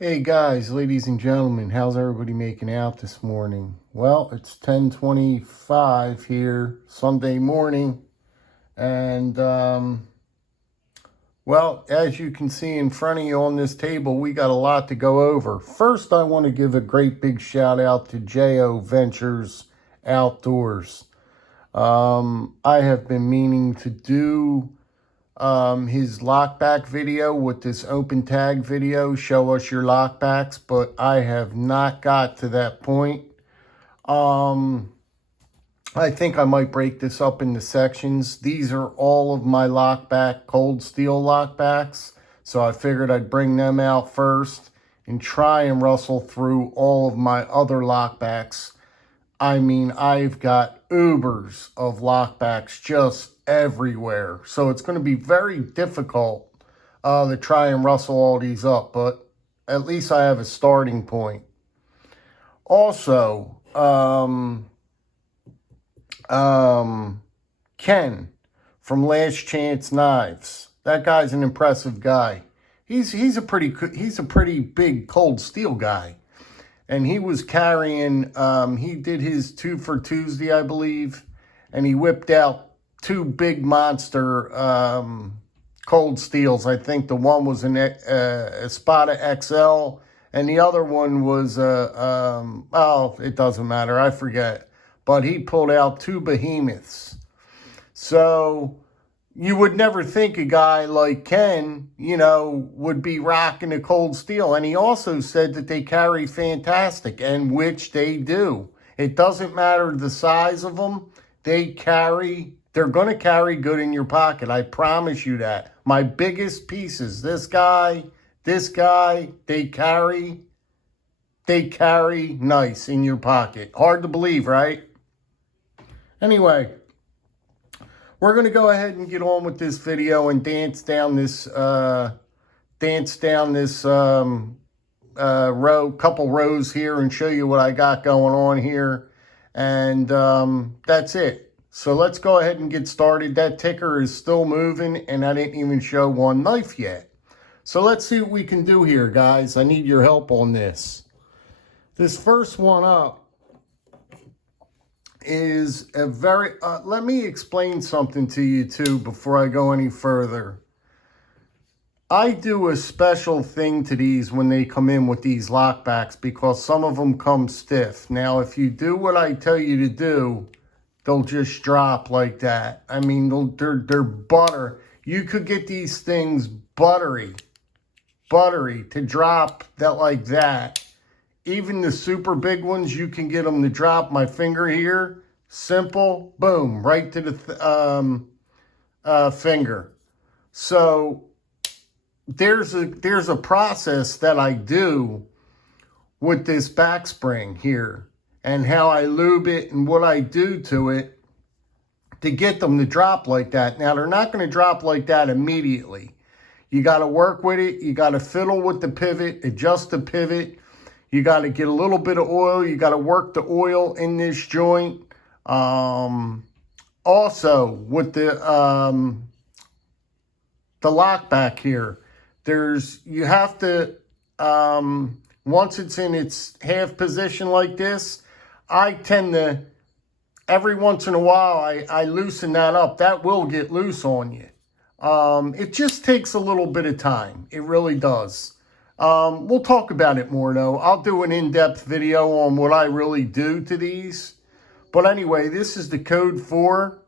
Hey guys, ladies and gentlemen, how's everybody making out this morning? Well, it's 10:25 here, Sunday morning, and well, as you can see in front of you on this table, we got a lot to go over. First, I want to give a great big shout out to J.O. Ventures Outdoors. I have been meaning to do his lockback video with this open tag video, show us your lockbacks, but I have not got to that point. I think I might break this up into sections. These are all of my lockback, cold steel lockbacks, so I figured I'd bring them out first and try and rustle through all of my other lockbacks. I mean, I've got Ubers of lockbacks just everywhere. So it's going to be very difficult to try and rustle all these up. But at least I have a starting point. Also, Ken from Last Chance Knives. That guy's an impressive guy. He's a pretty big cold steel guy. And he was carrying, he did his 2 for Tuesday, I believe, and he whipped out 2 big monster cold steels. I think the one was a Spartan XL, and the other one was, it doesn't matter, I forget. But he pulled out 2 behemoths. So you would never think a guy like Ken, would be rocking a cold steel. And he also said that they carry fantastic, and which they do. It doesn't matter the size of them. They're going to carry good in your pocket. I promise you that. My biggest pieces, this guy, they carry nice in your pocket. Hard to believe, right? Anyway, we're going to go ahead and get on with this video and dance down this couple rows here and show you what I got going on here. And that's it. So let's go ahead and get started. That ticker is still moving, and I didn't even show one knife yet. So let's see what we can do here, guys. I need your help on this. This first one up is a very, let me explain something to you too before I go any further. I do a special thing to these when they come in with these lockbacks because some of them come stiff. Now, if you do what I tell you to do, they'll just drop like that. I mean, they're butter. You could get these things buttery to drop that like that. Even the super big ones, you can get them to drop. My finger here, simple, boom, right to the finger. So there's a process that I do with this back spring here and how I lube it and what I do to it to get them to drop like that. Now, they're not going to drop like that immediately. You got to work with it. You got to fiddle with the pivot, adjust the pivot. You got to get a little bit of oil. You got to work the oil in this joint. Also, with the lockback here, you have to, once it's in its half position like this, I tend to, every once in a while, I loosen that up. That will get loose on you. It just takes a little bit of time. It really does. We'll talk about it more, though. I'll do an in-depth video on what I really do to these. But anyway, this is the Code 4.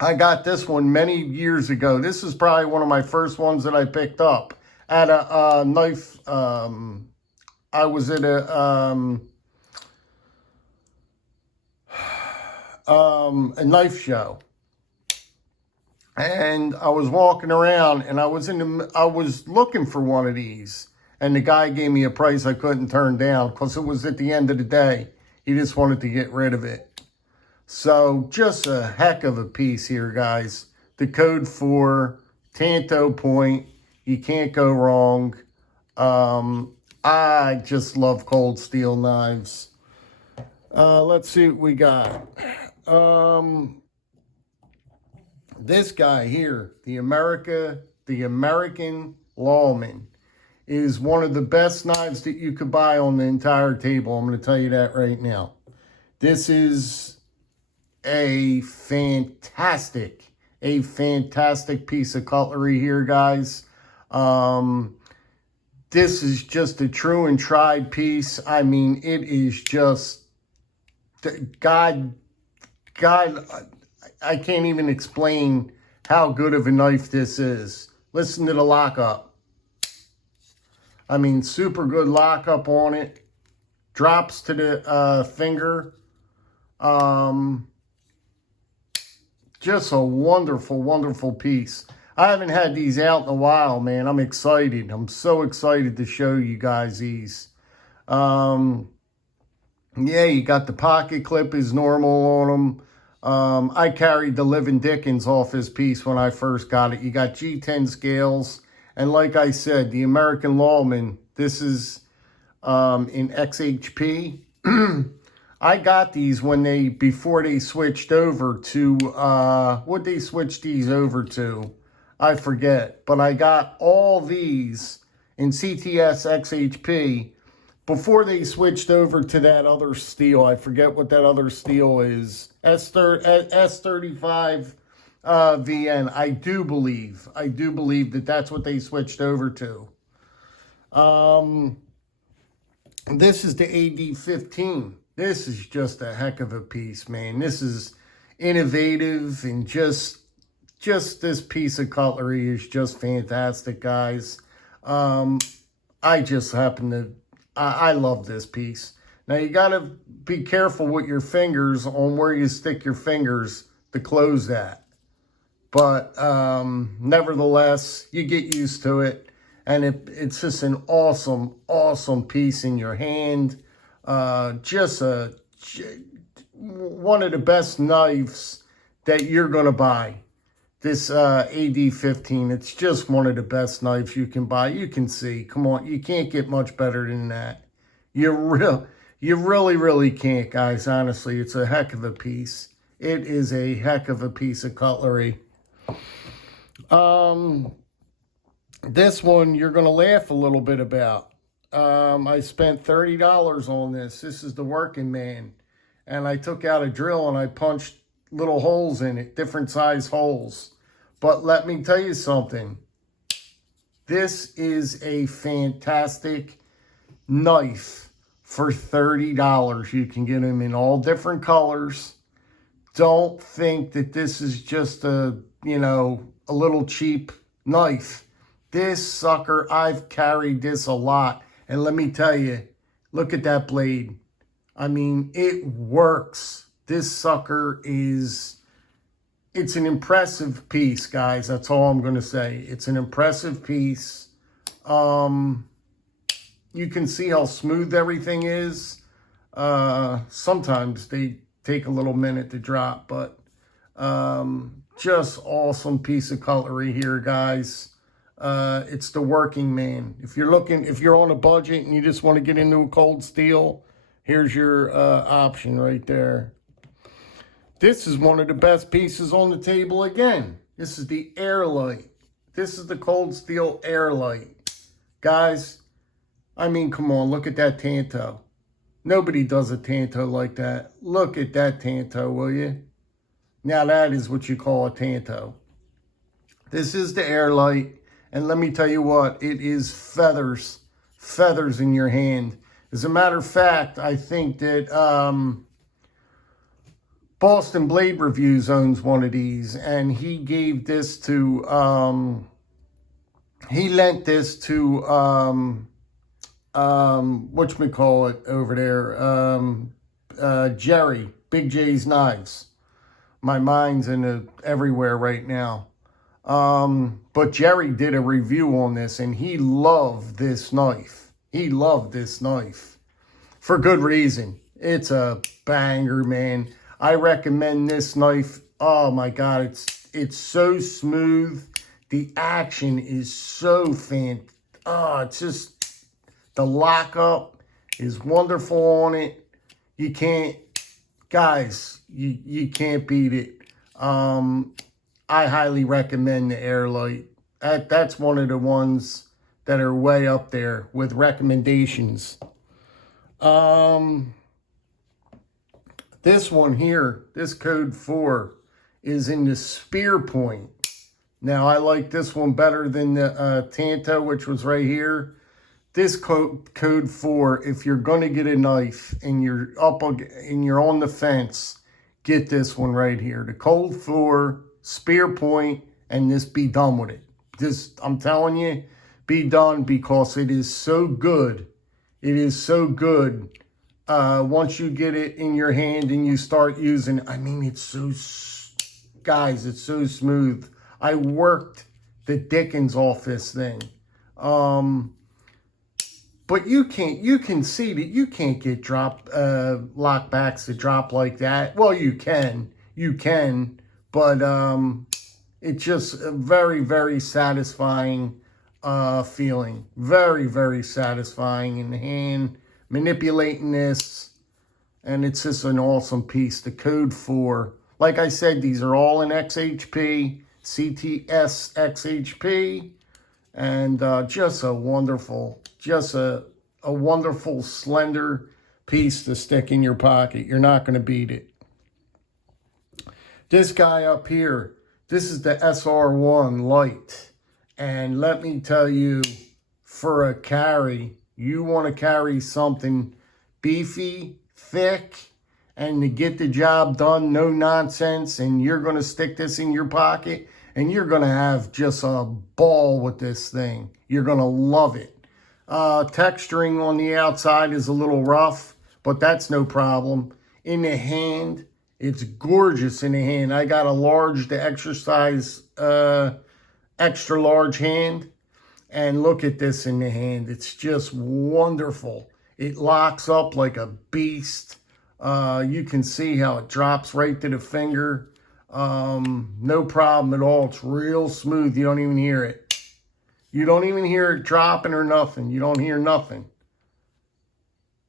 I got this one many years ago. This is probably one of my first ones that I picked up at a knife. I was at a knife show. And I was walking around, and I was looking for one of these, and the guy gave me a price I couldn't turn down because it was at the end of the day. He just wanted to get rid of it. So just a heck of a piece here, guys. The Code 4 Tanto point. You can't go wrong. I just love cold steel knives. Let's see what we got. This guy here, the American Lawman, is one of the best knives that you could buy on the entire table. I'm going to tell you that right now. This is a fantastic piece of cutlery here, guys. This is just a true and tried piece. I mean, it is just, God, I can't even explain how good of a knife this is. Listen to the lockup. I mean, super good lockup on it. Drops to the finger. Just a wonderful, wonderful piece. I haven't had these out in a while, man. I'm excited. I'm so excited to show you guys these. Yeah, you got the pocket clip is normal on them. I carried the living Dickens off this piece when I first got it. You got G10 scales. And like I said, the American Lawman, this is in XHP. I got these when before they switched over to, what they switched these over to? I forget. But I got all these in CTS XHP before they switched over to that other steel. I forget what that other steel is. S35 VN. I do believe that that's what they switched over to. This is the AD15. This is just a heck of a piece, man. This is innovative, and just this piece of cutlery is just fantastic, guys. I just happen to, I love this piece. Now, you got to be careful with your fingers on where you stick your fingers to close that. But nevertheless, you get used to it. And it's just an awesome, awesome piece in your hand. Just one of the best knives that you're going to buy. This AD15, it's just one of the best knives you can buy. You can see, come on, you can't get much better than that. You really, really can't, guys. Honestly, it's a heck of a piece. It is a heck of a piece of cutlery. This one you're going to laugh a little bit about. I spent $30 on this. This is the Working Man. And I took out a drill and I punched little holes in it, different size holes. But let me tell you something. This is a fantastic knife for $30. You can get them in all different colors. Don't think that this is just a little cheap knife. This sucker, I've carried this a lot. And let me tell you, look at that blade. I mean, it works. This sucker it's an impressive piece, guys. That's all I'm going to say. It's an impressive piece. You can see how smooth everything is. Sometimes they take a little minute to drop, but just awesome piece of cutlery here, guys. It's the Working Man. If you're on a budget and you just want to get into a cold steel, here's your option right there. This is one of the best pieces on the table again. This is the Airlight. This is the cold steel Airlight. Guys, I mean, come on, look at that Tanto. Nobody does a Tanto like that. Look at that Tanto, will you? Now that is what you call a Tanto. This is the Airlight. And let me tell you what, it is feathers in your hand. As a matter of fact, I think that Boston Blade Reviews owns one of these, and he gave this to, he lent this to, whatchamacallit over there, Jerry, Big J's Knives. My mind's everywhere right now. But Jerry did a review on this, and he loved this knife. He loved this knife for good reason. It's a banger, man. I recommend this knife. Oh my God, it's so smooth. The action is so it's just, the lockup is wonderful on it. You can't, guys, you can't beat it. I highly recommend the Airlight. That's one of the ones that are way up there with recommendations. This one here, this code 4, is in the spear point. Now, I like this one better than the Tanto, which was right here. This code 4, if you're going to get a knife and you're on the fence, get this one right here. The code 4, spear point, and this be done with it. Just, I'm telling you, be done, because it is so good. It is so good. Once you get it in your hand and you start using it, I mean, it's so, guys, it's so smooth. I worked the dickens off this thing. But you can see that you can't get lockbacks to drop like that. Well, you can, but it's just a very, very satisfying feeling. Very, very satisfying in the hand, manipulating this, and it's just an awesome piece. The code 4, like I said, these are all in XHP, CTS XHP, and just a wonderful, a wonderful slender piece to stick in your pocket. You're not going to beat it. This guy up here, this is the SR1 Light. And let me tell you, for a carry, you want to carry something beefy, thick, and to get the job done, no nonsense, and you're going to stick this in your pocket, and you're going to have just a ball with this thing. You're going to love it. Texturing on the outside is a little rough, but that's no problem. In the hand, it's gorgeous in the hand. I got a large, the exercise, extra large hand, and look at this in the hand. It's just wonderful. It locks up like a beast. You can see how it drops right to the finger. No problem at all. It's real smooth. You don't even hear it. You don't even hear it dropping or nothing. You don't hear nothing.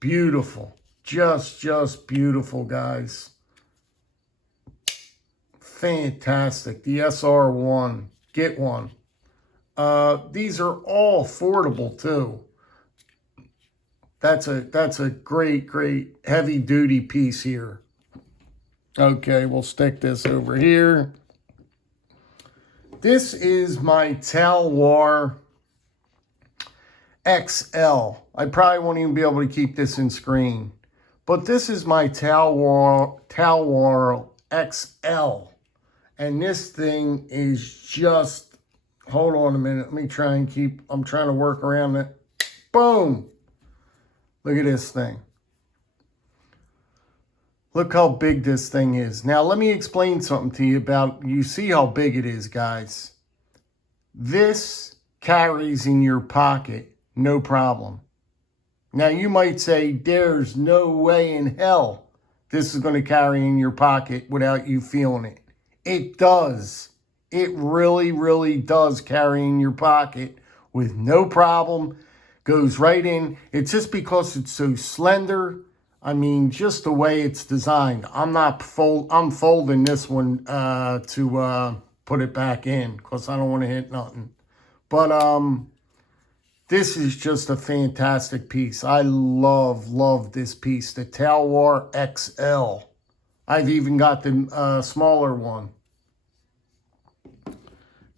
Beautiful. Just beautiful, guys. Fantastic. The SR1. Get one. These are all affordable too. That's a great heavy duty piece here. Okay, we'll stick this over here. This is my Talwar XL. I probably won't even be able to keep this in screen. But this is my Talwar XL. And this thing is just, hold on a minute. Let me try and keep, I'm trying to work around it. Boom. Look at this thing. Look how big this thing is. Now, let me explain something to you about, you see how big it is, guys. This carries in your pocket, no problem. Now, you might say, there's no way in hell this is going to carry in your pocket without you feeling it. It does. It really does carry in your pocket with no problem. Goes right in. It's just because it's so slender. I mean, just the way it's designed. I'm folding this one to put it back in because I don't want to hit nothing. But this is just a fantastic piece. I love this piece, the Talwar XL. I've even got the smaller one.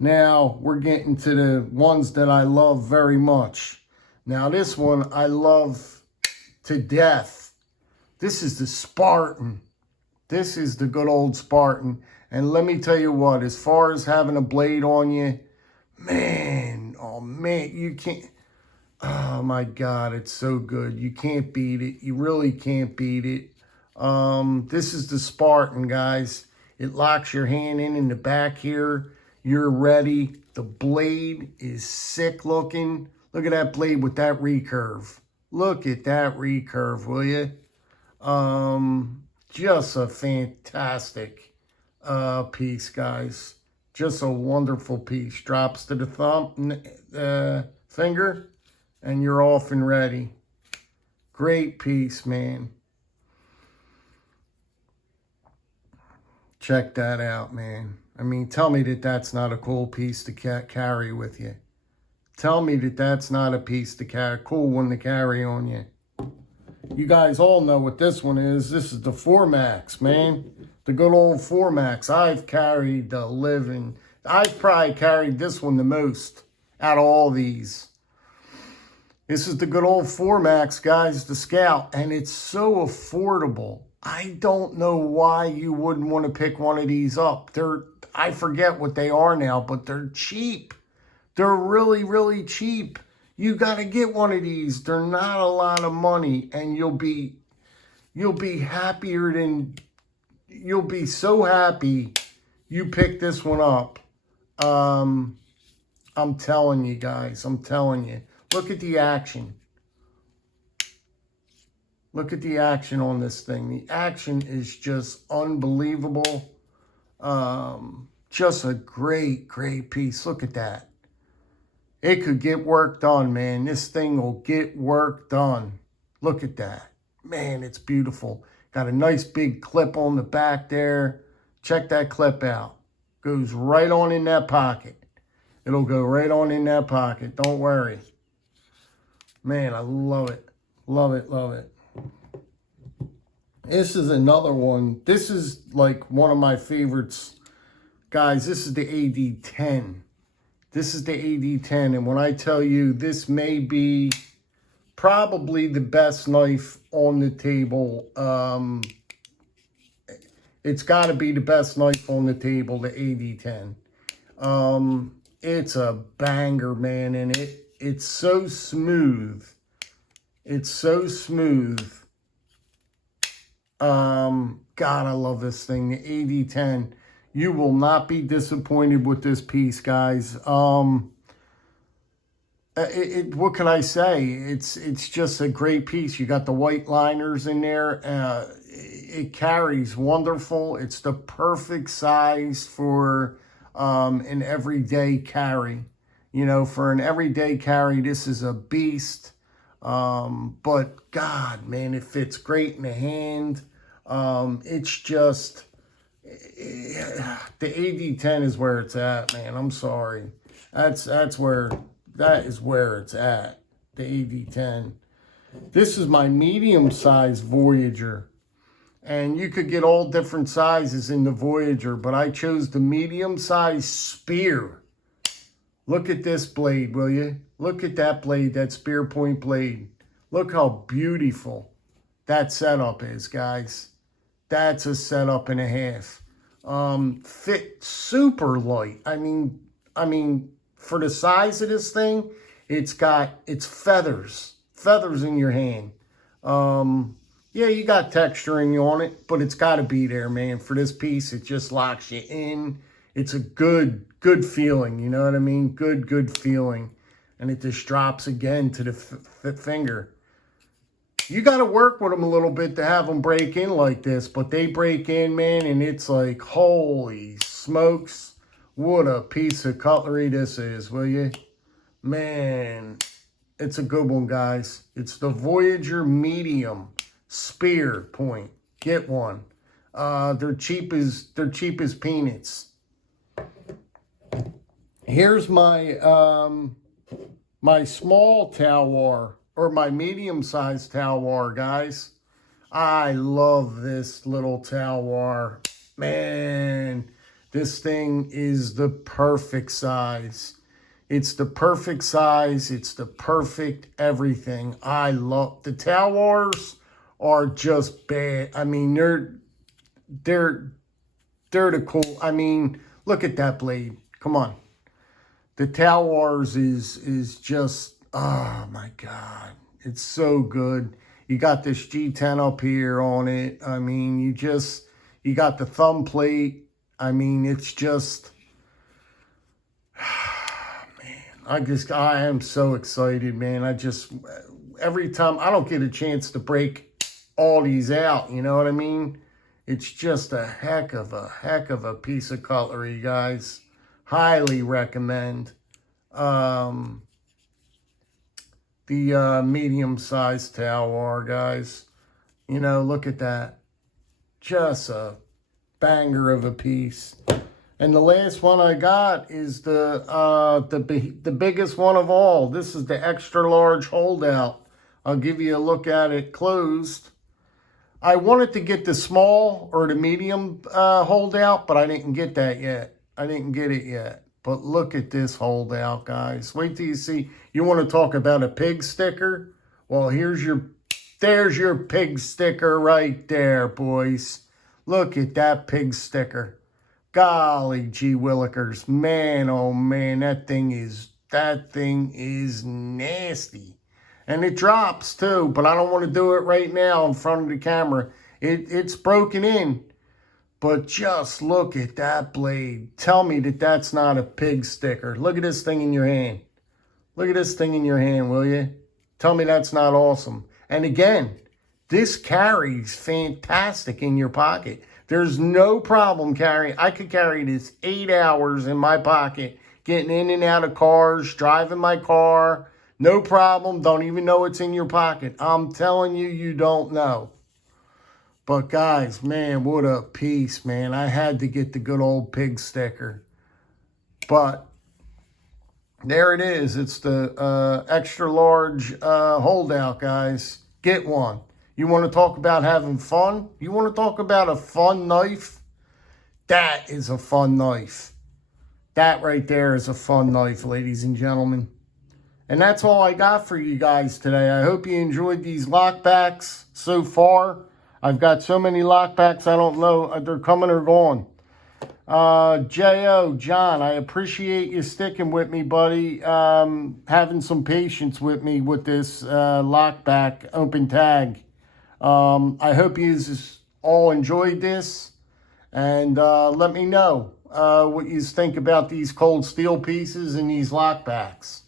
Now, we're getting to the ones that I love very much. Now, this one I love to death. This is the Spartan. This is the good old Spartan. And let me tell you what, as far as having a blade on you, man, oh man, you can't, oh my God, it's so good. You can't beat it. You really can't beat it. This is the Spartan, guys. It locks your hand in the back here. You're ready. The blade is sick looking. Look at that blade with that recurve. Look at that recurve, will you? Just a fantastic piece, guys. Just a wonderful piece. Drops to the thumb, finger, and you're off and ready. Great piece, man. Check that out, man. I mean, tell me that that's not a cool piece to carry with you. Tell me that that's not a piece to carry, cool one to carry on you. You guys all know what this one is. This is the 4MAX, man. The good old 4MAX. I've carried the living. I've probably carried this one the most out of all these. This is the good old 4MAX, guys, the Scout. And it's so affordable. I don't know why you wouldn't want to pick one of these up. I forget what they are now, but they're cheap. They're really, really cheap. You got to get one of these. They're not a lot of money, and you'll be happier than, you'll be so happy you picked this one up. I'm telling you guys, I'm telling you. Look at the action. Look at the action on this thing. The action is just unbelievable. Just a great, great piece. Look at that. It could get work done, man. This thing will get work done. Look at that. Man, it's beautiful. Got a nice big clip on the back there. Check that clip out. Goes right on in that pocket. It'll go right on in that pocket. Don't worry. Man, I love it. Love it, love it. This is another one. This is like one of my favorites. Guys, this is the AD-10. This is the AD-10, and when I tell you this may be probably the best knife on the table, it's got to be the best knife on the table, the AD-10. It's a banger, man, and it's so smooth. It's so smooth. God, I love this thing, the AD-10. You will not be disappointed with this piece, guys. What can I say? It's just a great piece. You got the white liners in there. It carries wonderful. It's the perfect size for an everyday carry. You know, for an everyday carry, this is a beast. But God, man, it fits great in the hand. It's just... the AD-10 is where it's at, man. I'm sorry. That is where it's at. The AD-10. This is my medium-sized Voyager. And you could get all different sizes in the Voyager, but I chose the medium-sized spear. Look at this blade, will you? Look at that blade, that spear point blade. Look how beautiful that setup is, guys. That's a setup and a half. Fit super light. I mean, for the size of this thing, it's feathers in your hand. Yeah, you got texturing on it, but it's got to be there, man. For this piece, it just locks you in. It's a good feeling. You know what I mean? Good feeling. And it just drops again to the finger. You got to work with them a little bit to have them break in like this. But they break in, man, and it's like, holy smokes. What a piece of cutlery this is, will you? Man, it's a good one, guys. It's the Voyager Medium Spear Point. Get one. They're cheap as peanuts. Here's my my small Talwar. Or my medium-sized Talwar, guys. I love this little Talwar. Man, this thing is the perfect size. It's the perfect size. It's the perfect everything. I love... The Talwars are just bad. I mean, they're the cool... I mean, look at that blade. Come on. The Talwars is just... Oh my God, it's so good. You got this G10 up here on it. I mean, you got the thumb plate. I mean, it's just, man, I am so excited, man. Every time, I don't get a chance to break all these out, you know what I mean? It's just a heck of a piece of cutlery, guys. Highly recommend. The medium-sized Talwar, guys. Look at that. Just a banger of a piece. And the last one I got is the biggest one of all. This is the extra large holdout. I'll give you a look at it closed. I wanted to get the small or the medium holdout, but I didn't get that yet. I didn't get it yet. But look at this holdout, guys. Wait till you see. You want to talk about a pig sticker? Well, there's your pig sticker right there, boys. Look at that pig sticker. Golly gee willikers. Man, oh man, that thing is nasty. And it drops too, but I don't want to do it right now in front of the camera. It's broken in. But just look at that blade. Tell me that that's not a pig sticker. Look at this thing in your hand. Look at this thing in your hand, will you? Tell me that's not awesome. And again, this carries fantastic in your pocket. There's no problem carrying. I could carry this 8 hours in my pocket, getting in and out of cars, driving my car. No problem. Don't even know it's in your pocket. I'm telling you, you don't know. But guys, man, what a piece, man. I had to get the good old pig sticker. But there it is. It's the extra large holdout, guys. Get one. You want to talk about having fun? You want to talk about a fun knife? That is a fun knife. That right there is a fun knife, ladies and gentlemen. And that's all I got for you guys today. I hope you enjoyed these lockbacks so far. I've got so many lockbacks, I don't know if they're coming or gone. J.O., John, I appreciate you sticking with me, buddy. Having some patience with me with this lockback open tag. I hope you all enjoyed this. And let me know what you think about these cold steel pieces and these lockbacks.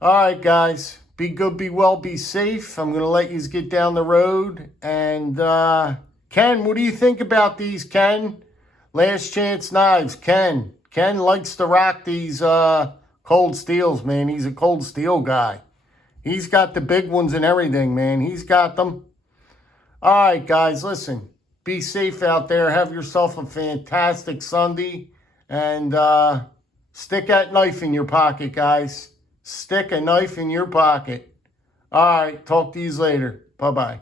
All right, guys. Be good, be well, be safe. I'm going to let you get down the road. And Ken, what do you think about these, Ken? Last Chance Knives, Ken. Ken likes to rock these cold steels, man. He's a cold steel guy. He's got the big ones and everything, man. He's got them. All right, guys, listen. Be safe out there. Have yourself a fantastic Sunday. And stick that knife in your pocket, guys. Stick a knife in your pocket. All right, talk to you later. Bye-bye.